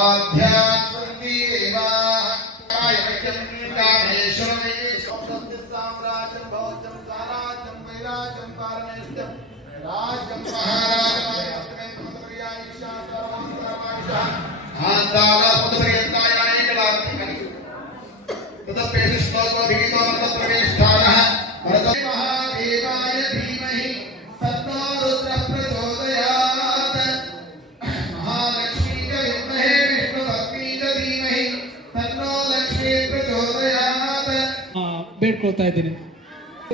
साध्य ಬೇಡ್ಕೊಳ್ತಾ ಇದ್ದೀನಿ.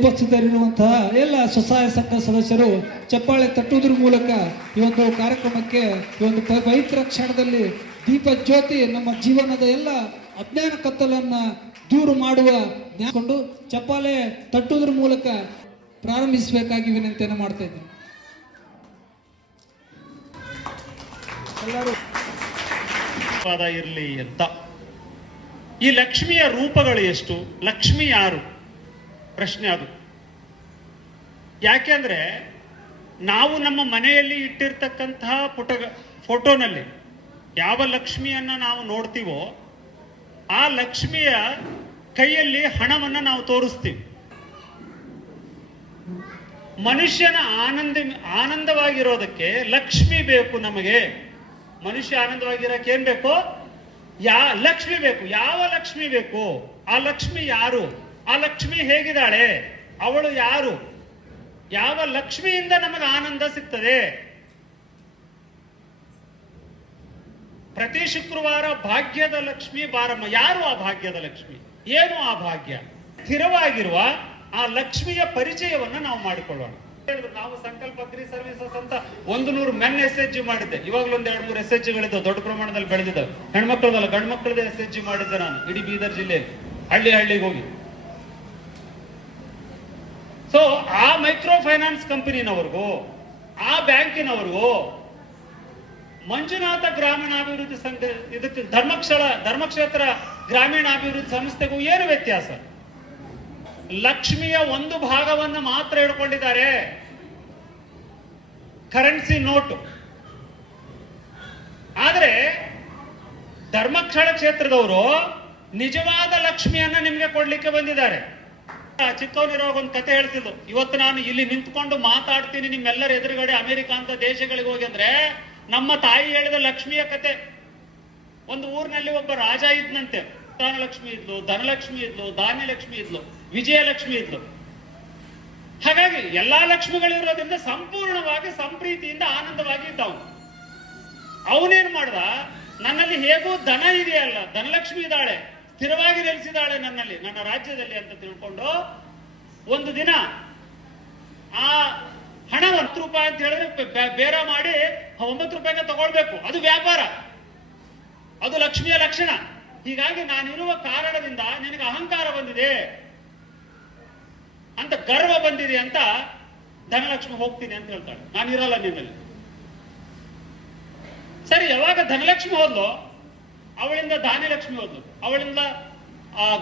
ಉಪಸ್ಥಿತರಿರುವಂತಹ ಎಲ್ಲ ಸ್ವಸಹಾಯ ಸಂಘ ಸದಸ್ಯರು ಚಪ್ಪಾಳೆ ತಟ್ಟುವುದ್ರ ಮೂಲಕ ಈ ಒಂದು ಕಾರ್ಯಕ್ರಮಕ್ಕೆ ಈ ಒಂದು ಪವಿತ್ರ ಕ್ಷಣದಲ್ಲಿ ದೀಪ ಜ್ಯೋತಿ ನಮ್ಮ ಜೀವನದ ಎಲ್ಲ ಅಜ್ಞಾನ ಕತ್ತಲನ್ನ ದೂರು ಮಾಡುವ ಜ್ಞಾನಕೊಂಡು ಚಪ್ಪಾಳೆ ತಟ್ಟುವುದ್ರ ಮೂಲಕ ಪ್ರಾರಂಭಿಸಬೇಕಾಗಿ ವಿನಂತಿಯನ್ನು ಮಾಡ್ತಾ ಇದ್ದೀನಿ. ಎಲ್ಲರೂ ಪದ ಇರಲಿ ಅಂತ. ಈ ಲಕ್ಷ್ಮಿಯ ರೂಪಗಳು ಎಷ್ಟು? ಲಕ್ಷ್ಮಿ ಯಾರು? ಪ್ರಶ್ನೆ ಅದು. ಯಾಕೆಂದರೆ ನಾವು ನಮ್ಮ ಮನೆಯಲ್ಲಿ ಇಟ್ಟಿರ್ತಕ್ಕಂತಹ ಪುಟ ಫೋಟೋನಲ್ಲಿ ಯಾವ ಲಕ್ಷ್ಮಿಯನ್ನ ನಾವು ನೋಡ್ತೀವೋ ಆ ಲಕ್ಷ್ಮಿಯ ಕೈಯಲ್ಲಿ ಹಣವನ್ನು ನಾವು ತೋರಿಸ್ತೀವಿ. ಮನುಷ್ಯನ ಆನಂದ, ಆನಂದವಾಗಿರೋದಕ್ಕೆ ಲಕ್ಷ್ಮಿ ಬೇಕು ನಮಗೆ. ಮನುಷ್ಯ ಆನಂದವಾಗಿರೋಕೆ ಏನು ಬೇಕು ಯಾ ಲಕ್ಷ್ಮಿ ಬೇಕು, ಯಾವ ಲಕ್ಷ್ಮಿ ಬೇಕು? ಆ ಲಕ್ಷ್ಮಿ ಯಾರು? ಆ ಲಕ್ಷ್ಮಿ ಹೇಗಿದ್ದಾಳೆ? ಅವಳು ಯಾರು? ಯಾವ ಲಕ್ಷ್ಮಿಯಿಂದ ನಮಗೆ ಆನಂದ ಸಿಗ್ತದೆ? ಪ್ರತಿ ಶುಕ್ರವಾರ ಭಾಗ್ಯದ ಲಕ್ಷ್ಮಿ ಬಾರಮ್ಮ. ಯಾರು ಆ ಭಾಗ್ಯದ ಲಕ್ಷ್ಮಿ? ಏನು ಆ ಭಾಗ್ಯ? ಸ್ಥಿರವಾಗಿರುವ ಆ ಲಕ್ಷ್ಮಿಯ ಪರಿಚಯವನ್ನ ನಾವು ಮಾಡಿಕೊಳ್ಳೋಣ. ನಾವು ಸಂಕಲ್ಪ ಅಗ್ರಿ ಸರ್ವಿಸಸ್ ಅಂತ ಒಂದು ನೂರು ಮೆನ್ ಎಸ್ ಎಚ್ ಜಿ ಮಾಡಿದ್ದೆ. ಇವಾಗಲೂ ಒಂದ್ ಎರಡು ಮೂರು ಎಸ್ ಎಚ್ ಗಳಿದ್ದಾವೆ, ದೊಡ್ಡ ಪ್ರಮಾಣದಲ್ಲಿ ಬೆಳೆದಿದ್ದಾವೆ. ಹೆಣ್ಮಕ್ಳದಲ್ಲ ಗಂಡು ಮಕ್ಕಳದೇ ಎಸ್ ಎಚ್ ಜಿ ಮಾಡಿದ್ದೆ ನಾನು, ಇಡೀ ಬೀದರ್ ಜಿಲ್ಲೆಯಲ್ಲಿ. ಹಳ್ಳಿ ಹಳ್ಳಿಗೆ ಹೋಗಿ. ಸೊ ಆ ಮೈಕ್ರೋ ಫೈನಾನ್ಸ್ ಕಂಪನಿನವರಿಗೂ ಆ ಬ್ಯಾಂಕಿನವ್ರಿಗೂ, ಮಂಜುನಾಥ ಗ್ರಾಮೀಣಾಭಿವೃದ್ಧಿ ಸಂಘ ಇದಕ್ಕೆ ಧರ್ಮಕ್ಷಳ, ಧರ್ಮಕ್ಷೇತ್ರ ಗ್ರಾಮೀಣಾಭಿವೃದ್ಧಿ ಸಂಸ್ಥೆಗೂ ಏನು ವ್ಯತ್ಯಾಸ? ಲಕ್ಷ್ಮಿಯ ಒಂದು ಭಾಗವನ್ನು ಮಾತ್ರ ಹಿಡ್ಕೊಂಡಿದ್ದಾರೆ. ಕರೆನ್ಸಿ ನೋಟು ಆದರೆ ಧರ್ಮಕ್ಷಳ ಕ್ಷೇತ್ರದವರು ನಿಜವಾದ ಲಕ್ಷ್ಮಿಯನ್ನ ನಿಮಗೆ ಕೊಡ್ಲಿಕ್ಕೆ ಬಂದಿದ್ದಾರೆ. ಚಿಕ್ಕವನಿರುವಾಗ ಒಂದು ಕತೆ ಹೇಳ್ತಿದ್ದು ಇವತ್ತು ನಾನು ಇಲ್ಲಿ ನಿಂತ್ಕೊಂಡು ಮಾತಾಡ್ತೀನಿ ನಿಮ್ಮೆಲ್ಲರ ಎದುರುಗಡೆ ಅಮೆರಿಕ ಅಂತ ದೇಶಗಳಿಗೆ ಹೋಗಿ ಅಂದ್ರೆ ನಮ್ಮ ತಾಯಿ ಹೇಳಿದ ಲಕ್ಷ್ಮಿಯ ಕತೆ. ಒಂದು ಊರಿನಲ್ಲಿ ಒಬ್ಬ ರಾಜ ಇದ್ನಂತೆ. ಲಕ್ಷ್ಮಿ ಇದ್ಲು, ಧನಲಕ್ಷ್ಮಿ ಇದ್ಲು, ಧಾನ್ಯಲಕ್ಷ್ಮಿ ಇದ್ಲು. ವಿಜಯಲಕ್ಷ್ಮಿ ಇದ್ಲು ಹಾಗಾಗಿ ಎಲ್ಲಾ ಲಕ್ಷ್ಮಿಗಳಿರೋದ್ರಿಂದ ಸಂಪೂರ್ಣವಾಗಿ ಸಂಪ್ರೀತಿಯಿಂದ ಆನಂದವಾಗಿ ಇದ್ದವನು ಅವನೇನ್ ಮಾಡ್ದ? ನನ್ನಲ್ಲಿ ಹೇಗೂ ದನ ಇದೆಯಲ್ಲ, ಧನಲಕ್ಷ್ಮಿ ಇದ್ದಾಳೆ, ಸ್ಥಿರವಾಗಿ ನೆಲೆಸಿದಾಳೆ ನನ್ನಲ್ಲಿ, ನನ್ನ ರಾಜ್ಯದಲ್ಲಿ ಅಂತ ತಿಳ್ಕೊಂಡು ಒಂದು ದಿನ ಆ ಹಣ ಹತ್ತು ರೂಪಾಯಿ ಅಂತ ಹೇಳಿದ್ರೆ ಬೇರ ಮಾಡಿ ಒಂಬತ್ತು ರೂಪಾಯಿಗೆ ತಗೊಳ್ಬೇಕು. ಅದು ವ್ಯಾಪಾರ. ಅದು ಲಕ್ಷ್ಮಿಯ ಲಕ್ಷಣ. ಹೀಗಾಗಿ ನಾನಿರುವ ಕಾರಣದಿಂದ ನಿನಗೆ ಅಹಂಕಾರ ಬಂದಿದೆ. ಅಂತ ಗರ್ವ ಬಂದಿದೆ ಅಂತ ಧನಲಕ್ಷ್ಮಿ ಹೋಗ್ತೀನಿ ಅಂತ ಹೇಳ್ತಾಳೆ. ನಾನು ಇರಲ್ಲ ನಿಮ್ಮಲ್ಲಿ ಸರಿ, ಯಾವಾಗ ಧನಲಕ್ಷ್ಮಿ ಹೋದ್ಲು? ಅವಳಿಂದ ಧಾನ್ಯಲಕ್ಷ್ಮಿ ಹೋದ್ಲು. ಅವಳಿಂದ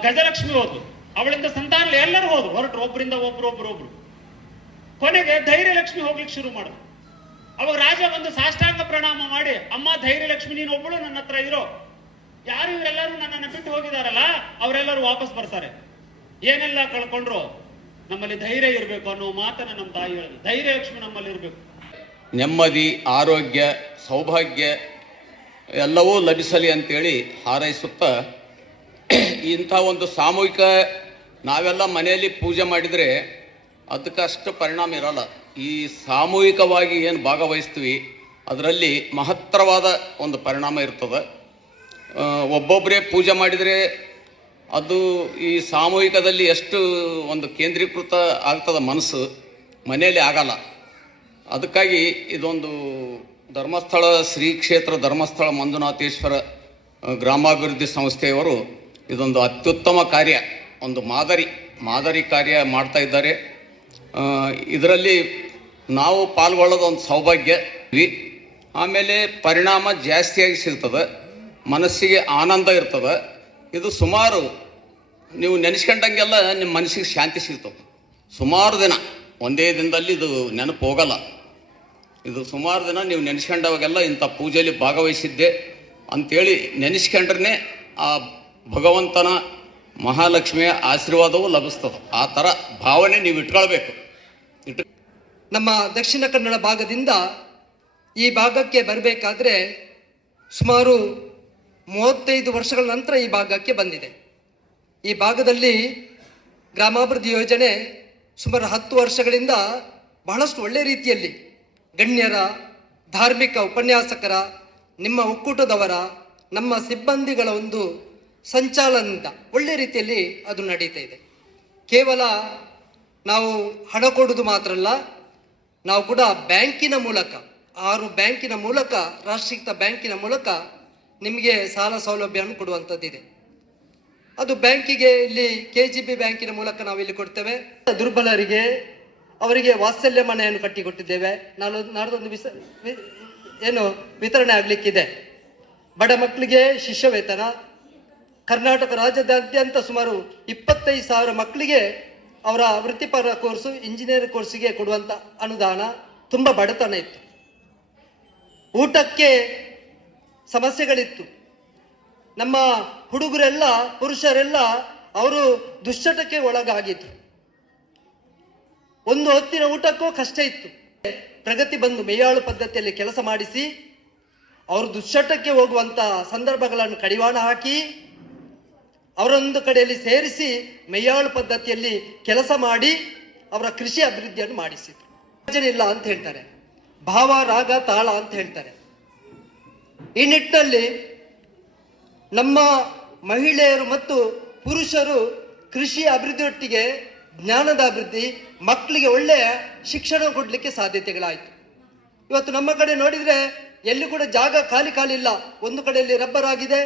ಗಜಲಕ್ಷ್ಮಿ ಹೋದ್ಲು. ಅವಳಿಂದ ಸಂತಾನ ಎಲ್ಲರೂ ಹೋದ್ರು. ಹೊರಟ್ರು ಒಬ್ಬರಿಂದ ಒಬ್ರು ಒಬ್ರು ಒಬ್ರು. ಕೊನೆಗೆ ಧೈರ್ಯಲಕ್ಷ್ಮಿ ಹೋಗ್ಲಿಕ್ಕೆ ಶುರು ಮಾಡಿದ್ರು. ಅವಾಗ ರಾಜ ಒಂದು ಸಾಷ್ಟಾಂಗ ಪ್ರಣಾಮ ಮಾಡಿ, ಅಮ್ಮ, ಧೈರ್ಯಲಕ್ಷ್ಮಿ, ನೀನು ಒಬ್ಬಳು ನನ್ನ ಹತ್ರ ಇರೋ. ಯಾರು ಇವರೆಲ್ಲರೂ ನನ್ನನ್ನು ಬಿಟ್ಟು ಹೋಗಿದಾರಲ್ಲ, ಅವರೆಲ್ಲರೂ ವಾಪಸ್ ಬರ್ತಾರೆ. ಏನೆಲ್ಲ ಕಳ್ಕೊಂಡ್ರು? ನಮ್ಮಲ್ಲಿ ಧೈರ್ಯ ಇರಬೇಕು ಅನ್ನೋ ಮಾತನ್ನು ನಮ್ಮ ತಾಯಿ ಹೇಳಿದೆ ಧೈರ್ಯ ಲಕ್ಷ್ಮಿ ನಮ್ಮಲ್ಲಿ ಇರಬೇಕು. ನೆಮ್ಮದಿ, ಆರೋಗ್ಯ, ಸೌಭಾಗ್ಯ ಎಲ್ಲವೂ ಲಭಿಸಲಿ ಅಂತೇಳಿ ಹಾರೈಸುತ್ತಾ ಇಂಥ ಒಂದು ಸಾಮೂಹಿಕ ನಾವೆಲ್ಲ ಮನೆಯಲ್ಲಿ ಪೂಜೆ ಮಾಡಿದರೆ ಅದಕ್ಕಷ್ಟು ಪರಿಣಾಮ ಇರಲ್ಲ. ಈ ಸಾಮೂಹಿಕವಾಗಿ ಏನು ಭಾಗವಹಿಸ್ತೀವಿ, ಅದರಲ್ಲಿ ಮಹತ್ತರವಾದ ಒಂದು ಪರಿಣಾಮ ಇರ್ತದೆ. ಒಬ್ಬೊಬ್ಬರೇ ಪೂಜೆ ಮಾಡಿದರೆ ಅದು ಈ ಸಾಮೂಹಿಕದಲ್ಲಿ ಎಷ್ಟು ಒಂದು ಕೇಂದ್ರೀಕೃತ ಆಗ್ತದ ಮನಸ್ಸು ಮನೆಯಲ್ಲಿ ಆಗಲ್ಲ. ಅದಕ್ಕಾಗಿ ಇದೊಂದು ಧರ್ಮಸ್ಥಳ ಶ್ರೀ ಕ್ಷೇತ್ರ ಧರ್ಮಸ್ಥಳ ಮಂಜುನಾಥೇಶ್ವರ ಗ್ರಾಮಾಭಿವೃದ್ಧಿ ಸಂಸ್ಥೆಯವರು ಇದೊಂದು ಅತ್ಯುತ್ತಮ ಕಾರ್ಯ, ಒಂದು ಮಾದರಿ ಮಾದರಿ ಕಾರ್ಯ ಮಾಡ್ತಾ ಇದ್ದಾರೆ. ಇದರಲ್ಲಿ ನಾವು ಪಾಲ್ಗೊಳ್ಳೋದು ಒಂದು ಸೌಭಾಗ್ಯ. ಆಮೇಲೆ ಪರಿಣಾಮ ಜಾಸ್ತಿಯಾಗಿ ಸಿಗ್ತದೆ, ಮನಸ್ಸಿಗೆ ಆನಂದ ಇರ್ತದೆ. ಇದು ಸುಮಾರು, ನೀವು ನೆನೆಸ್ಕೊಂಡಂಗೆಲ್ಲ ನಿಮ್ಮ ಮನಸ್ಸಿಗೆ ಶಾಂತಿ ಸಿಗ್ತವೆ ಸುಮಾರು ದಿನ, ಒಂದೇ ದಿನದಲ್ಲಿ ಇದು ನೆನಪು ಹೋಗಲ್ಲ. ಇದು ಸುಮಾರು ದಿನ ನೀವು ನೆನೆಸ್ಕೊಂಡವಾಗೆಲ್ಲ ಇಂಥ ಪೂಜೆಯಲ್ಲಿ ಭಾಗವಹಿಸಿದ್ದೆ ಅಂಥೇಳಿ ನೆನೆಸ್ಕೊಂಡ್ರೆ ಆ ಭಗವಂತನ ಮಹಾಲಕ್ಷ್ಮಿಯ ಆಶೀರ್ವಾದವು ಲಭಿಸ್ತದೆ. ಆ ಥರ ಭಾವನೆ ನೀವು ಇಟ್ಕೊಳ್ಬೇಕು. ಇಟ್ಟು ನಮ್ಮ ದಕ್ಷಿಣ ಕನ್ನಡ ಭಾಗದಿಂದ ಈ ಭಾಗಕ್ಕೆ ಬರಬೇಕಾದ್ರೆ ಸುಮಾರು ಮೂವತ್ತೈದು ವರ್ಷಗಳ ನಂತರ ಈ ಭಾಗಕ್ಕೆ ಬಂದಿದೆ. ಈ ಭಾಗದಲ್ಲಿ ಗ್ರಾಮಾಭಿವೃದ್ಧಿ ಯೋಜನೆ ಸುಮಾರು ಹತ್ತು ವರ್ಷಗಳಿಂದ ಬಹಳಷ್ಟು ಒಳ್ಳೆ ರೀತಿಯಲ್ಲಿ ಗಣ್ಯರ, ಧಾರ್ಮಿಕ ಉಪನ್ಯಾಸಕರ, ನಿಮ್ಮ ಒಕ್ಕೂಟದವರ, ನಮ್ಮ ಸಿಬ್ಬಂದಿಗಳ ಒಂದು ಸಂಚಾಲನದಿಂದ ಒಳ್ಳೆ ರೀತಿಯಲ್ಲಿ ಅದು ನಡೀತಾ ಇದೆ. ಕೇವಲ ನಾವು ಹಣ ಕೊಡುವುದು ಮಾತ್ರ ಅಲ್ಲ ನಾವು ಕೂಡ ಬ್ಯಾಂಕಿನ ಮೂಲಕ, ಆರು ಬ್ಯಾಂಕಿನ ಮೂಲಕ, ರಾಷ್ಟ್ರೀಕೃತ ಬ್ಯಾಂಕಿನ ಮೂಲಕ ನಿಮಗೆ ಸಾಲ ಸೌಲಭ್ಯವನ್ನು ಕೊಡುವಂಥದ್ದಿದೆ. ಅದು ಬ್ಯಾಂಕಿಗೆ ಇಲ್ಲಿ ಕೆ ಜಿ ಬಿ ಬ್ಯಾಂಕಿನ ಮೂಲಕ ನಾವು ಇಲ್ಲಿ ಕೊಡ್ತೇವೆ. ದುರ್ಬಲರಿಗೆ ಅವರಿಗೆ ವಾತ್ಸಲ್ಯ ಮನೆಯನ್ನು ಕಟ್ಟಿಕೊಟ್ಟಿದ್ದೇವೆ. ನಾನು ನಾಡ್ದೊಂದು ವಿಸ ಏನು ವಿತರಣೆ ಆಗಲಿಕ್ಕಿದೆ. ಬಡ ಮಕ್ಕಳಿಗೆ ಶಿಷ್ಯ ವೇತನ, ಕರ್ನಾಟಕ ರಾಜ್ಯದಾದ್ಯಂತ ಸುಮಾರು ಇಪ್ಪತ್ತೈದು ಸಾವಿರ ಮಕ್ಕಳಿಗೆ ಅವರ ವೃತ್ತಿಪರ ಕೋರ್ಸು, ಇಂಜಿನಿಯರ್ ಕೋರ್ಸಿಗೆ ಕೊಡುವಂಥ ಅನುದಾನ ತುಂಬ ಬಡತನ ಇತ್ತು. ಊಟಕ್ಕೆ ಸಮಸ್ಯೆಗಳಿತ್ತು. ನಮ್ಮ ಹುಡುಗರೆಲ್ಲ, ಪುರುಷರೆಲ್ಲ ಅವರು ದುಶ್ಚಟಕ್ಕೆ ಒಳಗಾಗಿದ್ರು. ಒಂದು ಹೊತ್ತಿನ ಊಟಕ್ಕೂ ಕಷ್ಟ ಇತ್ತು. ಪ್ರಗತಿ ಬಂದು ಮೇಯಾಳು ಪದ್ಧತಿಯಲ್ಲಿ ಕೆಲಸ ಮಾಡಿಸಿ, ಅವರು ದುಶ್ಚಟಕ್ಕೆ ಹೋಗುವಂಥ ಸಂದರ್ಭಗಳನ್ನು ಕಡಿವಾಣ ಹಾಕಿ, ಅವರೊಂದು ಕಡೆಯಲ್ಲಿ ಸೇರಿಸಿ ಮೇಯಾಳು ಪದ್ಧತಿಯಲ್ಲಿ ಕೆಲಸ ಮಾಡಿ, ಅವರ ಕೃಷಿ ಅಭಿವೃದ್ಧಿಯನ್ನು ಮಾಡಿಸಿದ್ರು. ಇಲ್ಲ ಅಂತ ಹೇಳ್ತಾರೆ. ಭಾವ, ರಾಗ, ತಾಳ ಅಂತ ಹೇಳ್ತಾರೆ. ಈ ನಿಟ್ಟಿನಲ್ಲಿ ನಮ್ಮ ಮಹಿಳೆಯರು ಮತ್ತು ಪುರುಷರು ಕೃಷಿ ಅಭಿವೃದ್ಧಿಯೊಟ್ಟಿಗೆ ಜ್ಞಾನದ ಅಭಿವೃದ್ಧಿ, ಮಕ್ಕಳಿಗೆ ಒಳ್ಳೆಯ ಶಿಕ್ಷಣ ಕೊಡಲಿಕ್ಕೆ ಸಾಧ್ಯತೆಗಳಾಯಿತು. ಇವತ್ತು ನಮ್ಮ ಕಡೆ ನೋಡಿದರೆ ಎಲ್ಲಿ ಕೂಡ ಜಾಗ ಖಾಲಿ ಖಾಲಿ ಇಲ್ಲ. ಒಂದು ಕಡೆಯಲ್ಲಿ ರಬ್ಬರ್ ಆಗಿದೆ,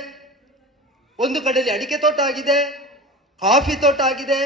ಒಂದು ಕಡೆಯಲ್ಲಿ ಅಡಿಕೆ ತೋಟ ಆಗಿದೆ, ಕಾಫಿ ತೋಟ ಆಗಿದೆ